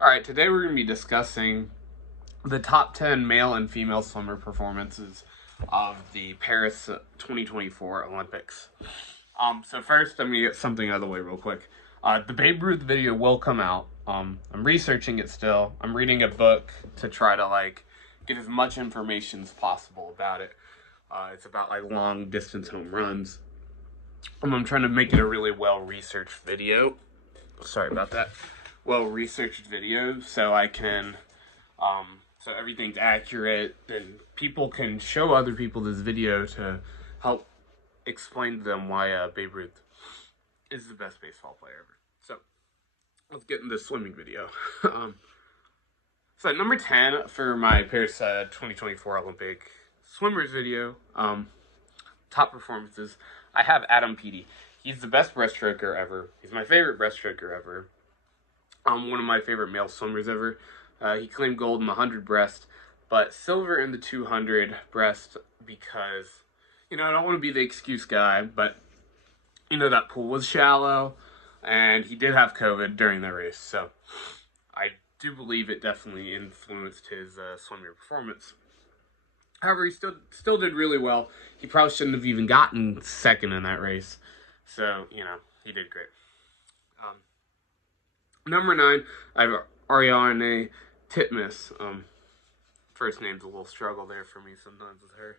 Alright, today we're going to be discussing the top 10 male and female swimmer performances of the Paris 2024 Olympics. So first, I'm going to get something out of the way real quick. The Babe Ruth video will come out. I'm researching it still. I'm reading a book to try to, get as much information as possible about it. It's about, long distance home runs. I'm trying to make it a really well-researched video. Sorry about that. Well-researched video so I can so everything's accurate and people can show other people this video to help explain to them why Babe Ruth is the best baseball player ever. So let's get into the swimming video. So number 10 for my Paris 2024 Olympic swimmers video, top performances, I have Adam Peaty. He's the best breaststroker ever. He's my favorite breaststroker ever. One of my favorite male swimmers ever. He claimed gold in the 100 breast, but silver in the 200 breast because, I don't want to be the excuse guy, but, that pool was shallow, and he did have COVID during the race, so I do believe it definitely influenced his swimming performance. However, he still did really well. He probably shouldn't have even gotten second in that race, so, he did great. Number 9, I have Ariarne Titmus. First name's a little struggle there for me sometimes with her.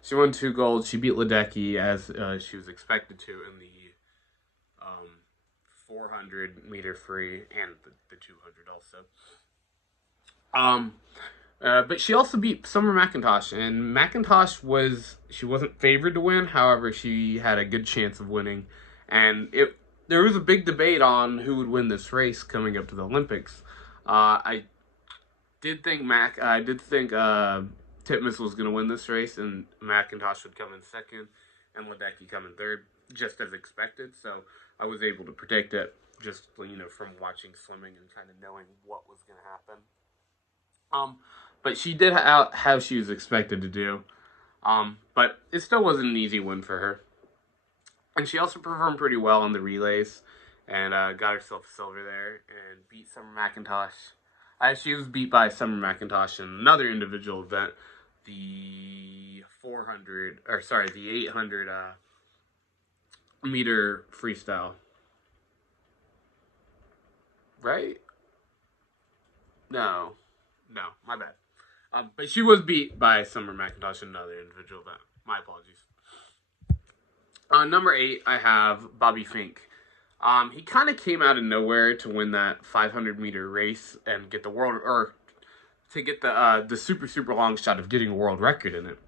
She won 2 gold. She beat Ledecky as she was expected to in the 400 meter free and the 200 also. But she also beat Summer McIntosh, and McIntosh wasn't favored to win. However, she had a good chance of winning, and there was a big debate on who would win this race coming up to the Olympics. I did think Titmus was going to win this race, and McIntosh would come in second, and Ledecky come in third, just as expected. So I was able to predict it just from watching swimming and kind of knowing what was going to happen. But she did how she was expected to do. But it still wasn't an easy win for her. And she also performed pretty well on the relays and got herself a silver there and beat Summer McIntosh. She was beat by Summer McIntosh in another individual event, the 800 meter freestyle. Right? No, my bad. But she was beat by Summer McIntosh in another individual event. My apologies. Number 8, I have Bobby Fink. He kind of came out of nowhere to win that 500 meter race and get the the super super long shot of getting a world record in it.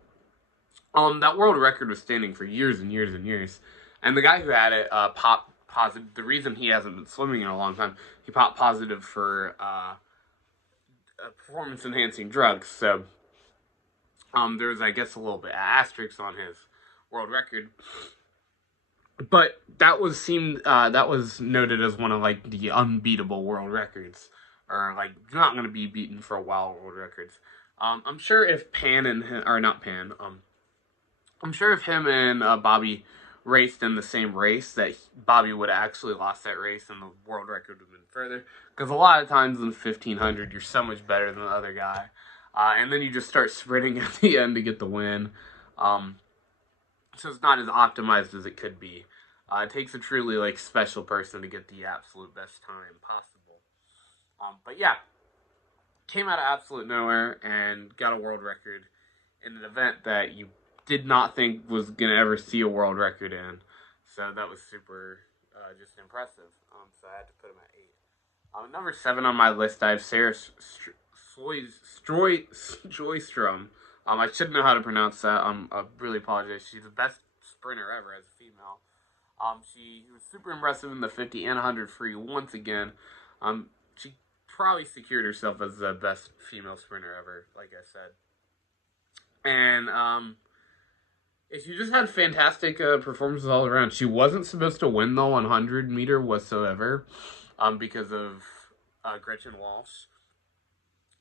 That world record was standing for years and years and years, and the guy who had it popped positive. The reason he hasn't been swimming in a long time, he popped positive for performance enhancing drugs. So there was, I guess, a little bit of asterisk on his world record. But that was noted as one of the unbeatable world records, or not going to be beaten for a while world records. I'm sure if I'm sure if him and Bobby raced in the same race, that Bobby would have actually lost that race and the world record would have been further. Because a lot of times in the 1500, you're so much better than the other guy, and then you just start sprinting at the end to get the win. So it's not as optimized as it could be. It takes a truly special person to get the absolute best time possible. But yeah, came out of absolute nowhere and got a world record in an event that you did not think was gonna ever see a world record in. So that was super just impressive. So I had to put him at 8. Number 7 on my list, I have Sarah Sjöström. I should know how to pronounce that. I really apologize. She's the best sprinter ever as a female. She was super impressive in the 50 and 100 free once again. She probably secured herself as the best female sprinter ever, like I said. And she just had fantastic performances all around. She wasn't supposed to win the 100 meter whatsoever, because of Gretchen Walsh.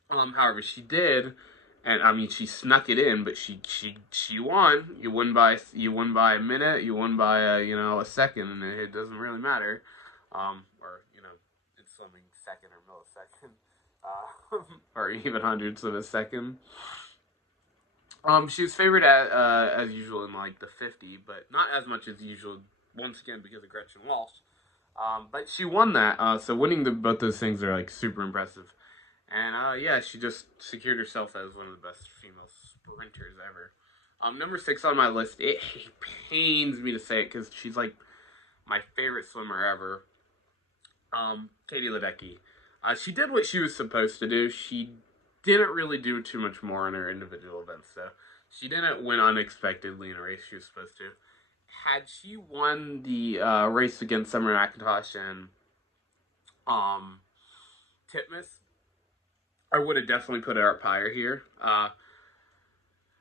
However, she did, and she snuck it in, but she won. You won by a minute. You won by a second, and it doesn't really matter. Or it's swimming second or millisecond, or even hundredths of a second. She was favored at as usual in like the 50, but not as much as usual. Once again, because of Gretchen Walsh. But she won that. So winning both those things are like super impressive. And yeah, she just secured herself as one of the best female sprinters ever. Number 6 on my list. It pains me to say it because she's like my favorite swimmer ever. Katie Ledecky. She did what she was supposed to do. She didn't really do too much more in her individual events, though. She didn't win unexpectedly in a race she was supposed to. Had she won the race against Summer McIntosh and Titmus, I would have definitely put her up higher here.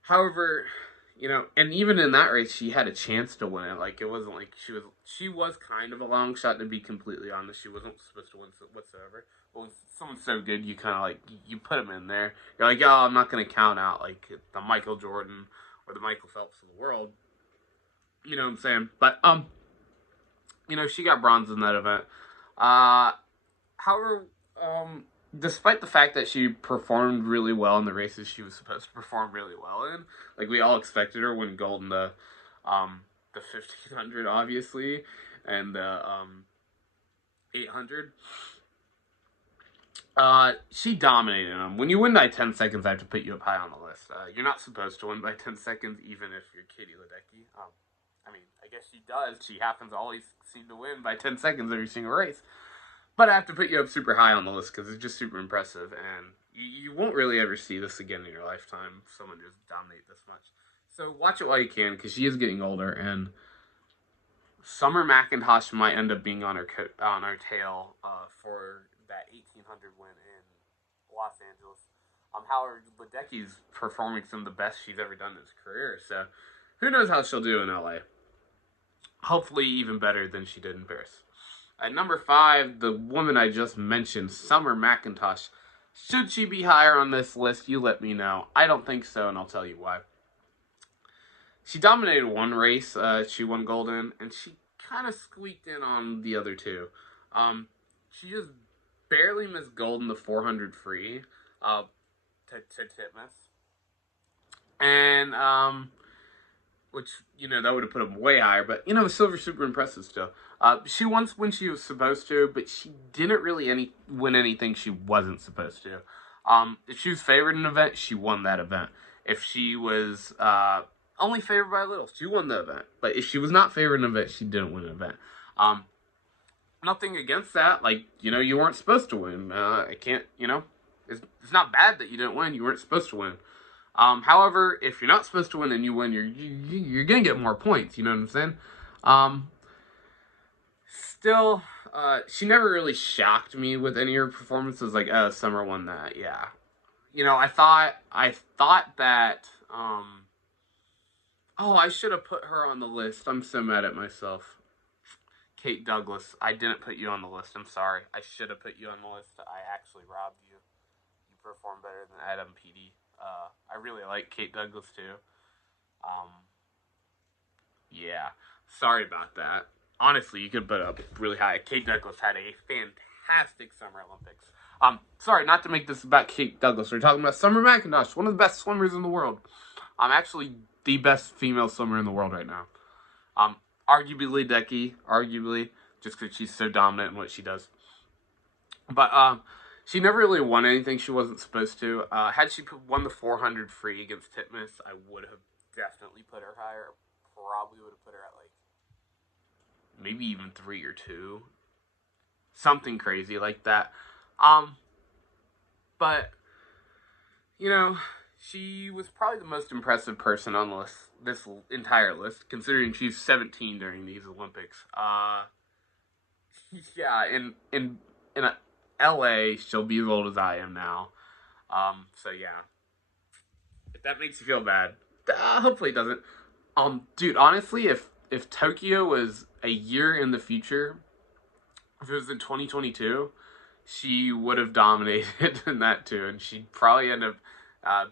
However, you know, and even in that race, she had a chance to win it. Like, it wasn't like she was kind of a long shot, to be completely honest. She wasn't supposed to win whatsoever. Well, when someone's so good, you kind of like, you put them in there. You're like, oh, I'm not going to count out like the Michael Jordan or the Michael Phelps of the world. You know what I'm saying? But, you know, she got bronze in that event. However, despite the fact that she performed really well in the races she was supposed to perform really well in, like we all expected her to win gold in the 1500, obviously, and the 800. She dominated them. When you win by 10 seconds, I have to put you up high on the list. You're not supposed to win by 10 seconds, even if you're Katie Ledecky. I mean, I guess she does. She happens to always seem to win by 10 seconds every single race. But I have to put you up super high on the list because it's just super impressive. And you won't really ever see this again in your lifetime. Someone just dominate this much. So watch it while you can because she is getting older. And Summer McIntosh might end up being on her tail for that 1800 win in Los Angeles. However, Ledecky's performing some of the best she's ever done in his career. So who knows how she'll do in LA. Hopefully even better than she did in Paris. At number 5, the woman I just mentioned, Summer McIntosh. Should she be higher on this list? You let me know. I don't think so, and I'll tell you why. She dominated one race. She won gold in, and she kind of squeaked in on the other two. She just barely missed gold in the 400 free to Titmus. And, which, you know, that would have put him way higher. But, you know, the silver's super impressive still. She won when she was supposed to, but she didn't really win anything she wasn't supposed to. If she was favored in an event, she won that event. If she was only favored by a little, she won the event. But if she was not favored in an event, she didn't win an event. Nothing against that. Like, you know, you weren't supposed to win. I can't, you know, it's not bad that you didn't win. You weren't supposed to win. However, if you're not supposed to win and you win, you're gonna get more points. You know what I'm saying? Still, she never really shocked me with any of her performances. Like, Summer won that. Yeah, you know, I thought that. Oh, I should have put her on the list. I'm so mad at myself. Kate Douglas, I didn't put you on the list. I'm sorry. I should have put you on the list. I actually robbed you. You performed better than Adam Peaty. I really like Kate Douglas too. Yeah, sorry about that. Honestly, you could put up really high. Kate Douglas had a fantastic Summer Olympics. Sorry, not to make this about Kate Douglas. We're talking about Summer McIntosh, one of the best swimmers in the world. Actually the best female swimmer in the world right now. Arguably Ledecky, just because she's so dominant in what she does. But, she never really won anything she wasn't supposed to. Had she won the 400 free against Titmus, I would have definitely put her higher. Probably would have put her at, like, maybe even 3 or 2. Something crazy like that. But, you know, she was probably the most impressive person on this entire list, considering she's 17 during these Olympics. Yeah, in LA, she'll be as old as I am now. So yeah. If that makes you feel bad, hopefully it doesn't. Dude, honestly, if Tokyo was a year in the future, if it was in 2022, she would have dominated in that too, and she'd probably end up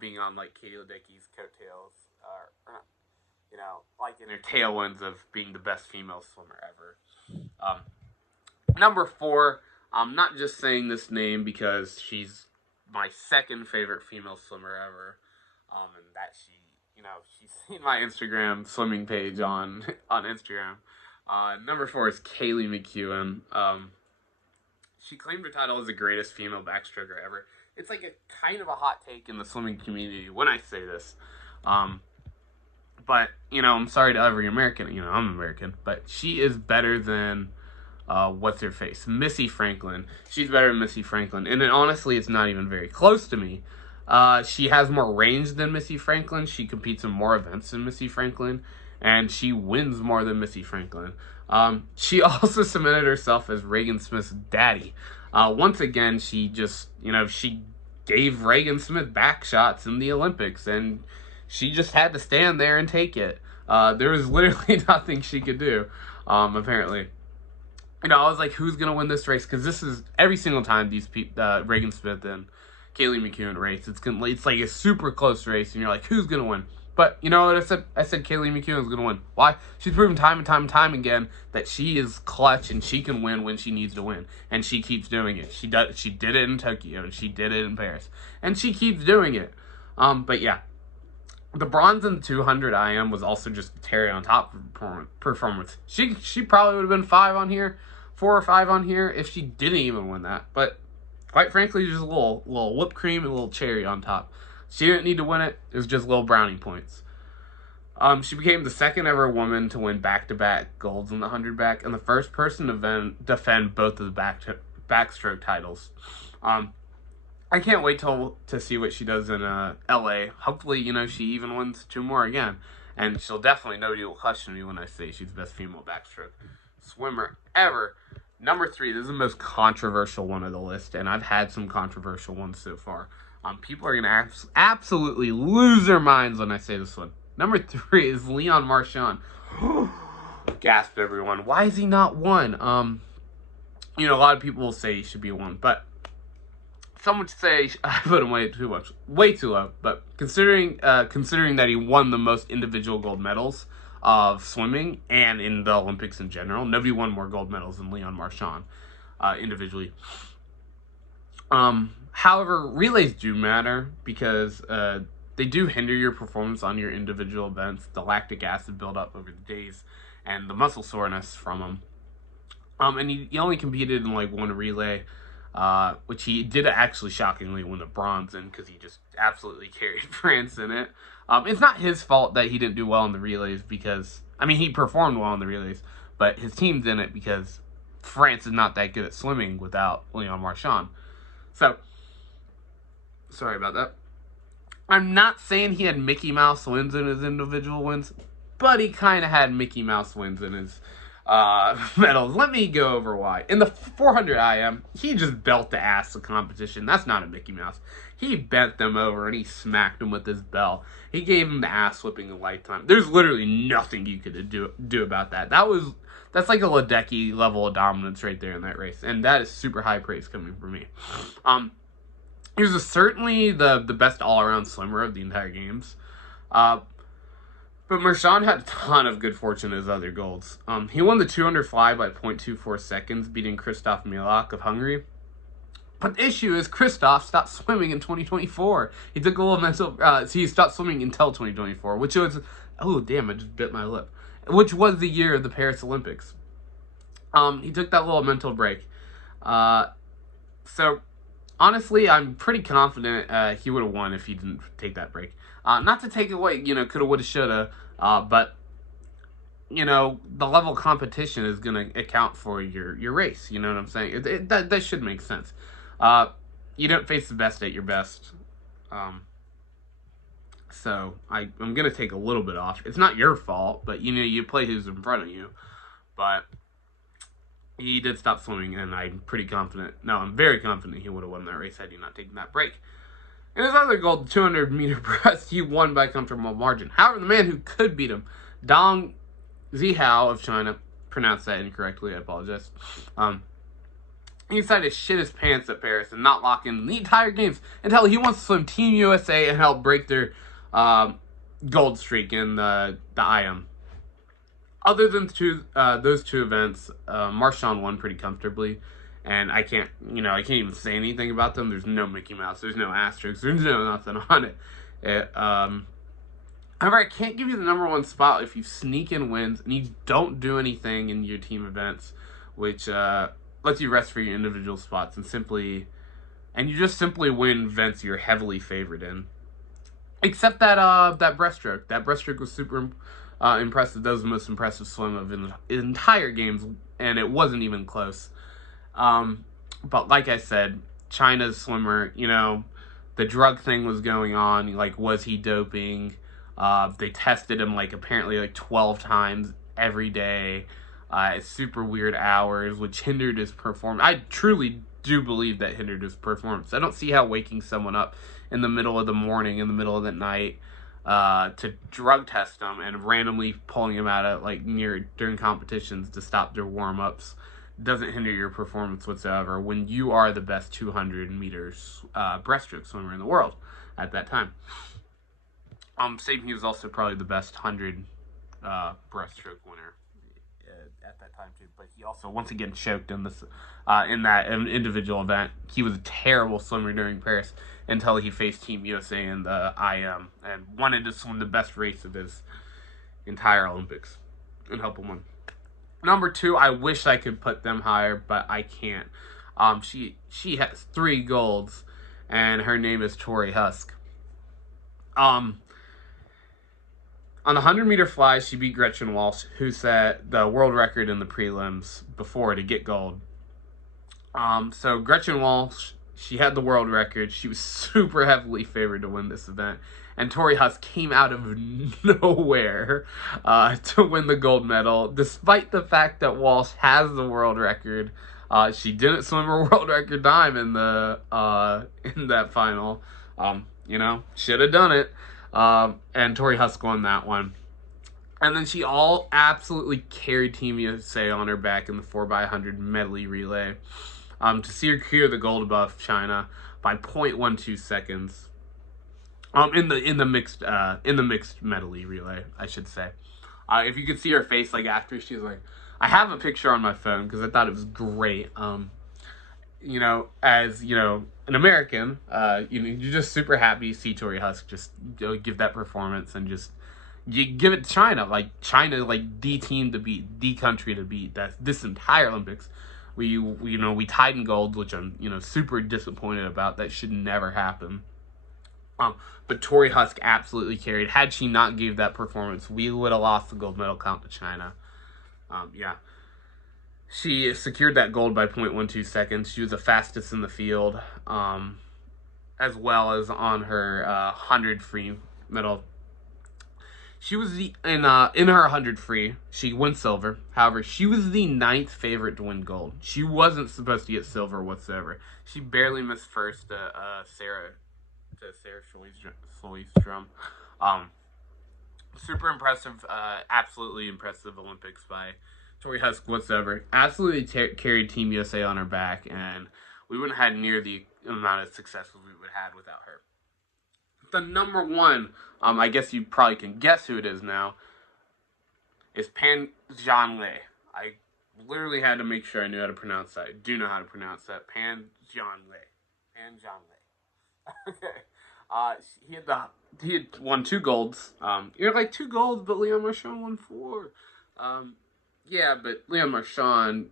being on like Katie Ledecky's coattails, or you know, like in her tailwinds of being the best female swimmer ever. Number 4, I'm not just saying this name because she's my second favorite female swimmer ever, and that she's seen my Instagram swimming page on on Instagram. Number 4 is Kaylee McEwen. She claimed her title as the greatest female backstroker ever. It's like a kind of a hot take in the swimming community when I say this. But, I'm sorry to every American. I'm American. But she is better than, what's her face? Missy Franklin. She's better than Missy Franklin. And honestly, it's not even very close to me. She has more range than Missy Franklin. She competes in more events than Missy Franklin. And she wins more than Missy Franklin. She also cemented herself as Regan Smith's daddy. Once again, she just, she gave Regan Smith back shots in the Olympics, and she just had to stand there and take it. There was literally nothing she could do, apparently. I was like, who's going to win this race? Because this is every single time these Regan Smith and Kaylee McEwen race, it's like a super close race, and you're like, who's going to win? But you know what I said? I said Kaylee McEwen is going to win. Why? She's proven time and time and time again that she is clutch and she can win when she needs to win. And she keeps doing it. She did it in Tokyo, and she did it in Paris. And she keeps doing it. But yeah. The bronze in the 200 IM was also just a cherry on top performance. She probably would have been 4 or 5 on here if she didn't even win that. But quite frankly, just a little whipped cream and a little cherry on top. She didn't need to win it. It was just little brownie points. She became the second ever woman to win back-to-back golds in the 100 back and the first person to defend both of the backstroke titles. I can't wait to see what she does in LA. Hopefully, she even wins 2 more again. And she'll definitely, nobody will question me when I say she's the best female backstroke swimmer ever. Number 3, this is the most controversial one of the list, and I've had some controversial ones so far. People are going to absolutely lose their minds when I say this one. Number 3 is Leon Marchand. Gasp, everyone. Why is he not 1? A lot of people will say he should be 1, but some would say I put him way too low. But considering that he won the most individual gold medals of swimming and in the Olympics in general, nobody won more gold medals than Leon Marchand individually. However, relays do matter because they do hinder your performance on your individual events, the lactic acid buildup over the days, and the muscle soreness from them. And he only competed in like 1 relay, which he did actually shockingly win the bronze in because he just absolutely carried France in it. It's not his fault that he didn't do well in the relays because, he performed well in the relays, but his team's in it because France is not that good at swimming without Leon Marchand. So, sorry about that. I'm not saying he had Mickey Mouse wins in his individual wins, but he kind of had Mickey Mouse wins in his medals. Let me go over why. In the 400 IM, he just belt the ass of competition. That's not a Mickey Mouse. He bent them over and he smacked them with his bell. He gave them the ass whipping a lifetime. There's literally nothing you could do about that. That's like a Ledecky level of dominance right there in that race, and that is super high praise coming from me. He was certainly the best all-around swimmer of the entire games. But Marchand had a ton of good fortune in his other golds. He won the 200 fly by 0.24 seconds, beating Christoph Milak of Hungary. But the issue is Christoph stopped swimming in 2024. He took a little mental... he stopped swimming until 2024, which was... Oh, damn, I just bit my lip. Which was the year of the Paris Olympics. He took that little mental break. So, honestly, I'm pretty confident he would have won if he didn't take that break. Not to take away, coulda, woulda, shoulda, but, the level of competition is going to account for your race. You know what I'm saying? That should make sense. You don't face the best at your best. So I'm going to take a little bit off. It's not your fault, but, you play who's in front of you. But he did stop swimming, and I'm very confident he would have won that race had he not taken that break. In his other gold, the 200-meter breast, he won by a comfortable margin. However, the man who could beat him, Dong Zihao of China, pronounced that incorrectly, I apologize, he decided to shit his pants at Paris and not lock in the entire games until he wants to swim Team USA and help break their gold streak in the IM. Other than those 2 events, Marchand won pretty comfortably. and I can't even say anything about them. There's no Mickey Mouse. There's no asterisks. There's no nothing on it. However, I can't give you the number one spot if you sneak in wins and you don't do anything in your team events, which lets you rest for your individual spots and you just simply win events you're heavily favored in. Except that breaststroke. That breaststroke was super impressive. That was the most impressive swim of the entire games, and it wasn't even close. But like I said, China's swimmer, the drug thing was going on. Like, was he doping? They tested him apparently 12 times every day at super weird hours, which hindered his performance. I truly do believe that hindered his performance. I don't see how waking someone up in the middle of the morning, in the middle of the night, to drug test them and randomly pulling them out at during competitions to stop their warm-ups doesn't hinder your performance whatsoever when you are the best 200 meters breaststroke swimmer in the world at that time. Same, he was also probably the best 100 breaststroke winner at that time too. But he also once again choked in this in that individual event. He was a terrible swimmer during Paris until he faced Team USA in the IM and wanted to swim the best race of his entire Olympics and help him win. Number 2, I wish I could put them higher, but I can't. She has 3 golds, and her name is Tori Husk. On the 100-meter fly, she beat Gretchen Walsh, who set the world record in the prelims before to get gold. So Gretchen Walsh, she had the world record. She was super heavily favored to win this event. And Tori Husk came out of nowhere to win the gold medal, despite the fact that Walsh has the world record. She didn't swim her world record time in that final. Should have done it. And Tori Husk won that one. And then she absolutely carried Team USA on her back in the 4x100 medley relay to secure the gold above China by 0.12 seconds. In the mixed medley relay, I should say. If you could see her face after, she was like, I have a picture on my phone because I thought it was great. As an American, you're just super happy to see Tori Husk just give that performance and just you give it to China. China, the team to beat, the country to beat. That's this entire Olympics. We tied in gold, which I'm super disappointed about. That should never happen. But Tori Husk absolutely carried. Had she not gave that performance, we would have lost the gold medal count to China. She secured that gold by 0.12 seconds. She was the fastest in the field, as well as on her 100 free medal. She was in her 100 free. She won silver. However, she was the 9th favorite to win gold. She wasn't supposed to get silver whatsoever. She barely missed first to Sarah Sløjstrøm. Super impressive, absolutely impressive Olympics by Tori Husk whatsoever. Absolutely carried Team USA on her back, and we wouldn't have had near the amount of success we would have had without her. The number 1, I guess you probably can guess who it is now, is Pan Zhangle. I literally had to make sure I knew how to pronounce that. I do know how to pronounce that. Pan Zhangle. Okay. He had won 2 golds. You're 2 golds, but Leon Marchand won 4. Yeah, but Leon Marchand,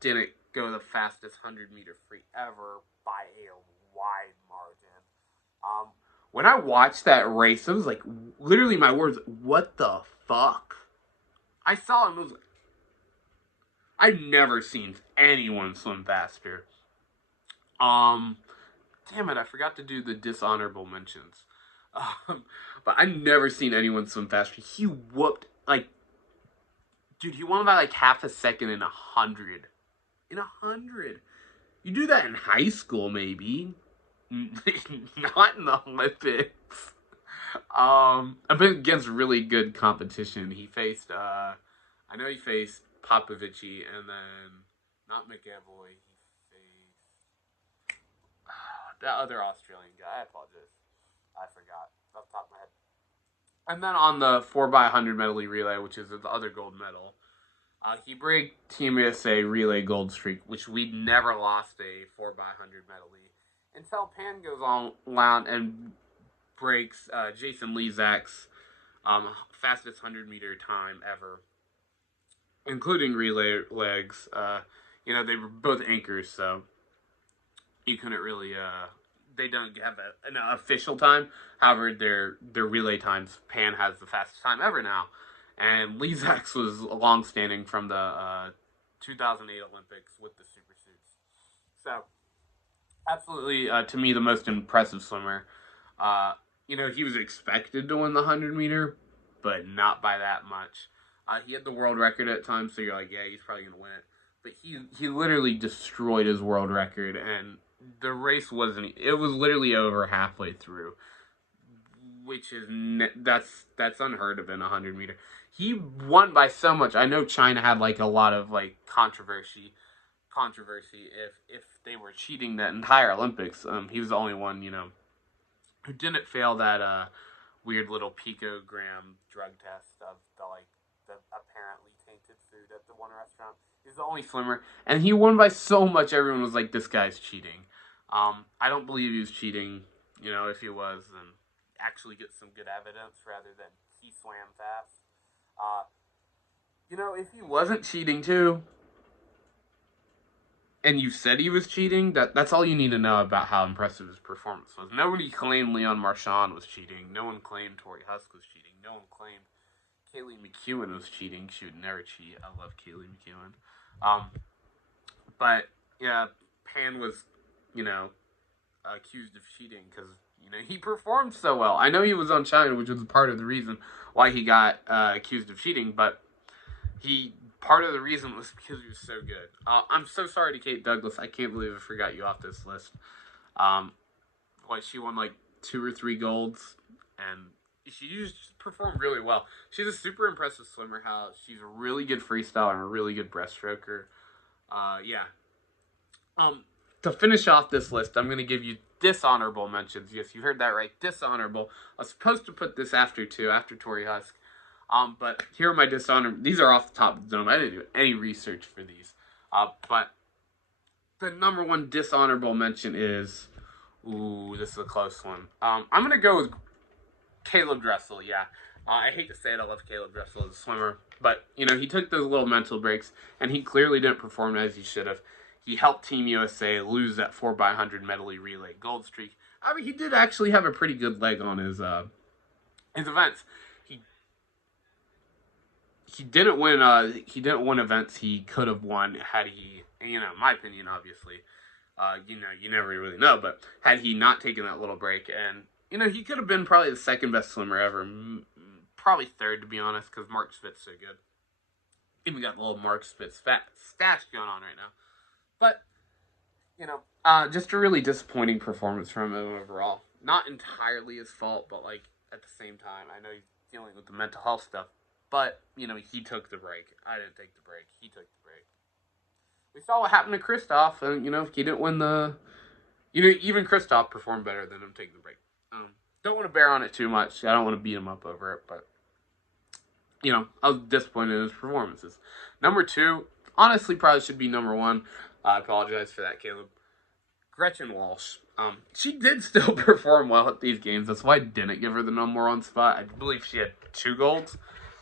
didn't go the fastest 100-meter free ever by a wide margin. When I watched that race, I was literally my words, what the fuck? I saw him, I was I've never seen anyone swim faster. Damn it, I forgot to do the dishonorable mentions. But I've never seen anyone swim faster. He whooped, dude, he won by half a second in 100. In 100. You do that in high school, maybe. Not in the Olympics. I've been against really good competition. He faced, I know he faced Popovici, and then, not McEvoy, he faced, that other Australian guy. I apologize. I forgot off the top of my head. And then on the 4x100 medley relay, which is the other gold medal, He broke Team USA relay gold streak, which we'd never lost a 4x100 medley until Pan goes on and breaks Jason Lezak's fastest 100-meter time ever, including relay legs. They were both anchors, so you couldn't really. They don't have an official time. However, their relay times, Pan has the fastest time ever now, and Lezak's was long-standing from the 2008 Olympics with the super suits. So, absolutely, to me, the most impressive swimmer. He was expected to win the 100-meter, but not by that much. He had the world record at times, so you're like, yeah, he's probably gonna win it. But he literally destroyed his world record, and the race wasn't. It was literally over halfway through, which is that's unheard of in a 100-meter. He won by so much. I know China had like a lot of like controversy if they were cheating that entire Olympics. He was the only one who didn't fail that weird little picogram drug test of the apparently tainted food at the one restaurant. He's the only swimmer, and he won by so much. Everyone was like, "This guy's cheating." I don't believe he was cheating. If he was, then actually get some good evidence rather than he swam fast. If he wasn't cheating too, and you said he was cheating, that's all you need to know about how impressive his performance was. Nobody claimed Leon Marchand was cheating. No one claimed Tori Husk was cheating. No one claimed Kaylee McEwen was cheating. She would never cheat. I love Kaylee McEwen. But yeah, Pan was, accused of cheating because he performed so well. I know he was on China, which was part of the reason why he got accused of cheating, but part of the reason was because he was so good. I'm so sorry to Kate Douglas. I can't believe I forgot you off this list. She won like 2 or 3 golds, and she just performed really well. She's a super impressive swimmer. She's a really good freestyler and a really good breaststroker. Yeah. To finish off this list, I'm going to give you dishonorable mentions. Yes, you heard that right. Dishonorable. I was supposed to put this after Tori Husk. But here are my dishonorable. These are off the top of the dome. I didn't do any research for these. But the number one dishonorable mention is, this is a close one. I'm going to go with Caleb Dressel, yeah. I hate to say it, I love Caleb Dressel as a swimmer. But, he took those little mental breaks, and he clearly didn't perform as he should have. He helped Team USA lose that 4x100 medley relay gold streak. I mean, he did actually have a pretty good leg on his events. He didn't win. He didn't win events he could have won had he. In my opinion, obviously, you never really know. But had he not taken that little break, and he could have been probably the second best swimmer ever, probably third to be honest, because Mark Spitz so good. Even got a little Mark Spitz stats going on right now. But just a really disappointing performance from him overall. Not entirely his fault, but at the same time, I know he's dealing with the mental health stuff. But, he took the break. I didn't take the break. He took the break. We saw what happened to Kristoff. And, he didn't win the... even Kristoff performed better than him taking the break. Don't want to bear on it too much. I don't want to beat him up over it. But, I was disappointed in his performances. Number 2, honestly, probably should be number 1. I apologize for that, Caleb. Gretchen Walsh. She did still perform well at these games. That's why I didn't give her the number 1 spot. I believe she had 2 golds.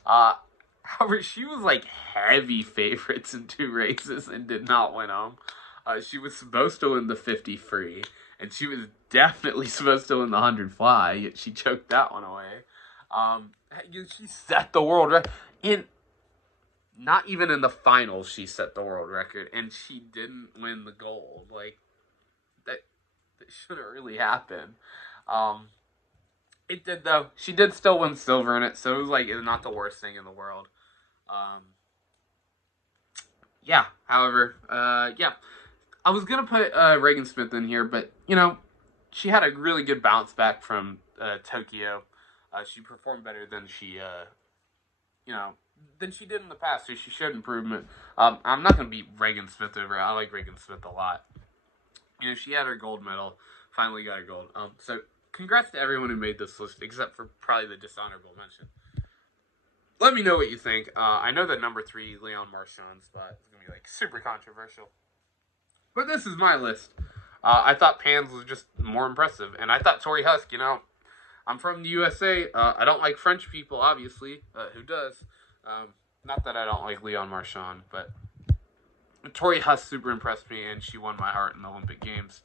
However, she was heavy favorites in 2 races and did not win them. She was supposed to win the 50 free, and she was definitely supposed to win the 100 fly, yet she choked that one away. She set the world record, and not even in the finals she set the world record, and she didn't win the gold. That shouldn't really happen. It did though. She did still win silver in it, so it was it's not the worst thing in the world. Yeah. However, yeah, I was gonna put Regan Smith in here, but she had a really good bounce back from Tokyo. She performed better than she did in the past, so she showed improvement. I'm not gonna beat Regan Smith over. I like Regan Smith a lot. She had her gold medal. Finally got her gold. So congrats to everyone who made this list, except for probably the dishonorable mention. Let me know what you think. I know that number 3, Leon Marchand, but it's going to be like super controversial. But this is my list. I thought Pans was just more impressive. And I thought Tori Husk, I'm from the USA. I don't like French people, obviously. Who does? Not that I don't like Leon Marchand, but Tori Husk super impressed me, and she won my heart in the Olympic Games.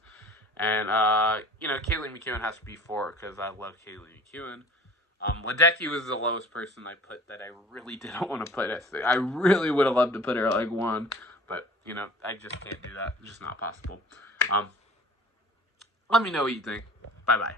And, Kaylee McEwen has to be 4 because I love Kaylee McEwen. Ledecky was the lowest person I put that I really didn't want to put at 6. I really would have loved to put her at like 1, but, I just can't do that. It's just not possible. Let me know what you think. Bye-bye.